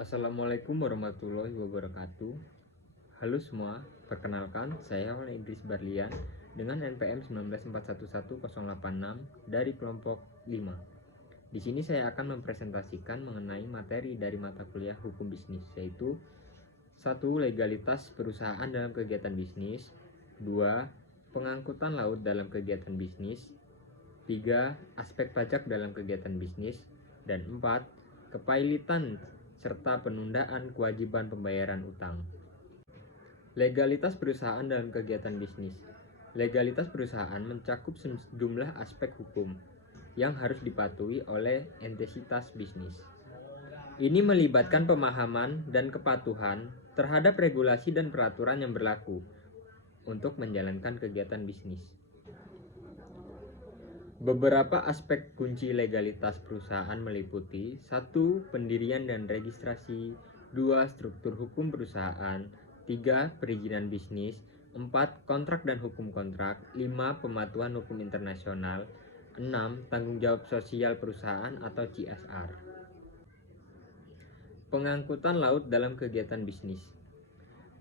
Assalamualaikum warahmatullahi wabarakatuh. Halo semua, perkenalkan saya Holly Idris Barlian dengan NPM 194118086 dari kelompok 5. Di sini saya akan mempresentasikan mengenai materi dari mata kuliah Hukum Bisnis, yaitu 1. Legalitas perusahaan dalam kegiatan bisnis. 2. Pengangkutan laut dalam kegiatan bisnis. 3. Aspek pajak dalam kegiatan bisnis. Dan 4. Kepailitan serta penundaan kewajiban pembayaran utang. Legalitas perusahaan dalam kegiatan bisnis. Legalitas perusahaan mencakup sejumlah aspek hukum yang harus dipatuhi oleh entitas bisnis. Ini melibatkan pemahaman dan kepatuhan terhadap regulasi dan peraturan yang berlaku untuk menjalankan kegiatan bisnis. Beberapa aspek kunci legalitas perusahaan meliputi 1. Pendirian dan registrasi. 2. Struktur hukum perusahaan. 3. Perizinan bisnis. 4. Kontrak dan hukum kontrak. 5. Pematuhan hukum internasional. 6. Tanggung jawab sosial perusahaan atau CSR. Pengangkutan laut dalam kegiatan bisnis.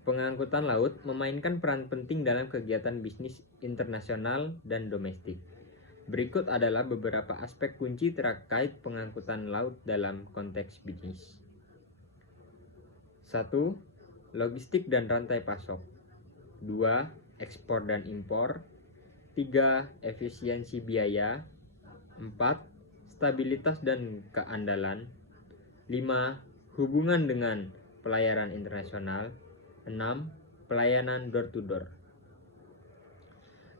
Pengangkutan laut memainkan peran penting dalam kegiatan bisnis internasional dan domestik. Berikut adalah beberapa aspek kunci terkait pengangkutan laut dalam konteks bisnis. 1. Logistik dan rantai pasok. 2. Ekspor dan impor. 3. Efisiensi biaya. 4. Stabilitas dan keandalan. 5. Hubungan dengan pelayaran internasional. 6. Pelayanan door to door.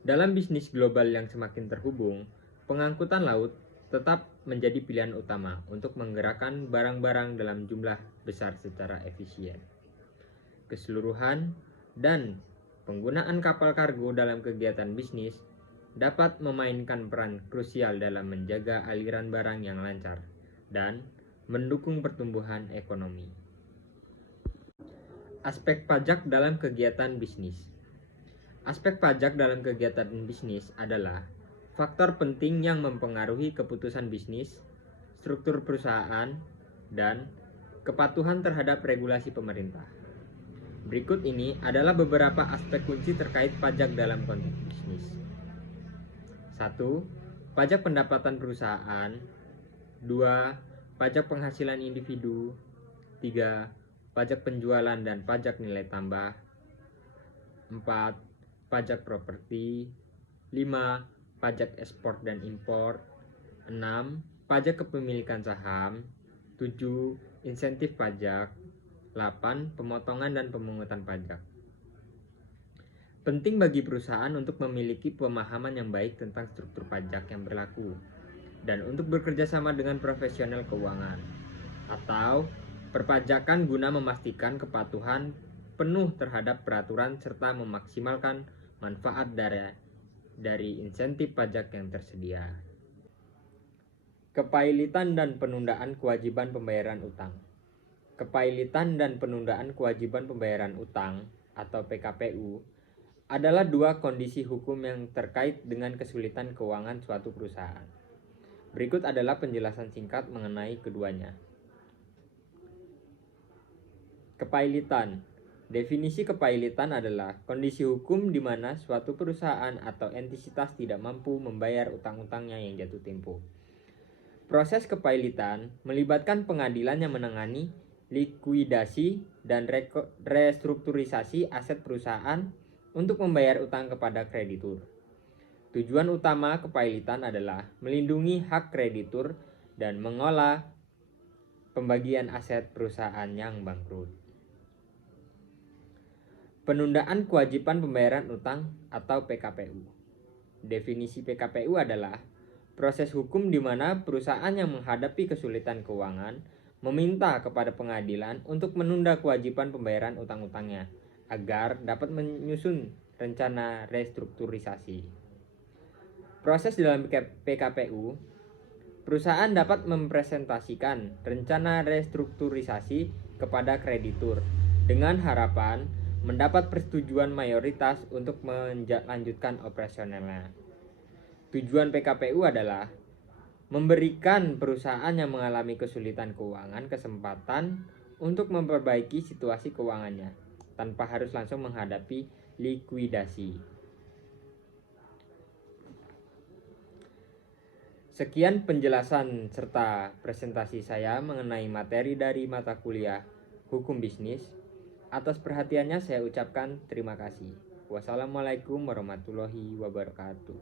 Dalam bisnis global yang semakin terhubung, pengangkutan laut tetap menjadi pilihan utama untuk menggerakkan barang-barang dalam jumlah besar secara efisien. Keseluruhan dan penggunaan kapal kargo dalam kegiatan bisnis dapat memainkan peran krusial dalam menjaga aliran barang yang lancar dan mendukung pertumbuhan ekonomi. Aspek pajak dalam kegiatan bisnis. Aspek pajak dalam kegiatan bisnis adalah faktor penting yang mempengaruhi keputusan bisnis, struktur perusahaan, dan kepatuhan terhadap regulasi pemerintah. Berikut ini adalah beberapa aspek kunci terkait pajak dalam konteks bisnis. 1. Pajak pendapatan perusahaan. 2. Pajak penghasilan individu. 3. Pajak penjualan dan pajak nilai tambah. 4. Pajak properti. 5. Pajak ekspor dan impor. 6. Pajak kepemilikan saham. 7. Insentif pajak. 8. Pemotongan dan pemungutan pajak. Penting bagi perusahaan untuk memiliki pemahaman yang baik tentang struktur pajak yang berlaku dan untuk bekerja sama dengan profesional keuangan atau perpajakan guna memastikan kepatuhan penuh terhadap peraturan serta memaksimalkan manfaat dari insentif pajak yang tersedia. Kepailitan dan penundaan kewajiban pembayaran utang. Kepailitan dan penundaan kewajiban pembayaran utang atau PKPU adalah dua kondisi hukum yang terkait dengan kesulitan keuangan suatu perusahaan. Berikut adalah penjelasan singkat mengenai keduanya. Kepailitan. Definisi kepailitan adalah kondisi hukum di mana suatu perusahaan atau entitas tidak mampu membayar utang-utangnya yang jatuh tempo. Proses kepailitan melibatkan pengadilan yang menangani likuidasi dan restrukturisasi aset perusahaan untuk membayar utang kepada kreditur. Tujuan utama kepailitan adalah melindungi hak kreditur dan mengolah pembagian aset perusahaan yang bangkrut. Penundaan kewajiban pembayaran utang atau PKPU. Definisi PKPU adalah proses hukum di mana perusahaan yang menghadapi kesulitan keuangan meminta kepada pengadilan untuk menunda kewajiban pembayaran utang-utangnya agar dapat menyusun rencana restrukturisasi. Proses dalam PKPU, perusahaan dapat mempresentasikan rencana restrukturisasi kepada kreditur dengan harapan mendapat persetujuan mayoritas untuk melanjutkan operasionalnya. Tujuan PKPU adalah memberikan perusahaan yang mengalami kesulitan keuangan kesempatan untuk memperbaiki situasi keuangannya tanpa harus langsung menghadapi likuidasi. Sekian penjelasan serta presentasi saya mengenai materi dari mata kuliah Hukum Bisnis. Atas perhatiannya saya ucapkan terima kasih. Wassalamualaikum warahmatullahi wabarakatuh.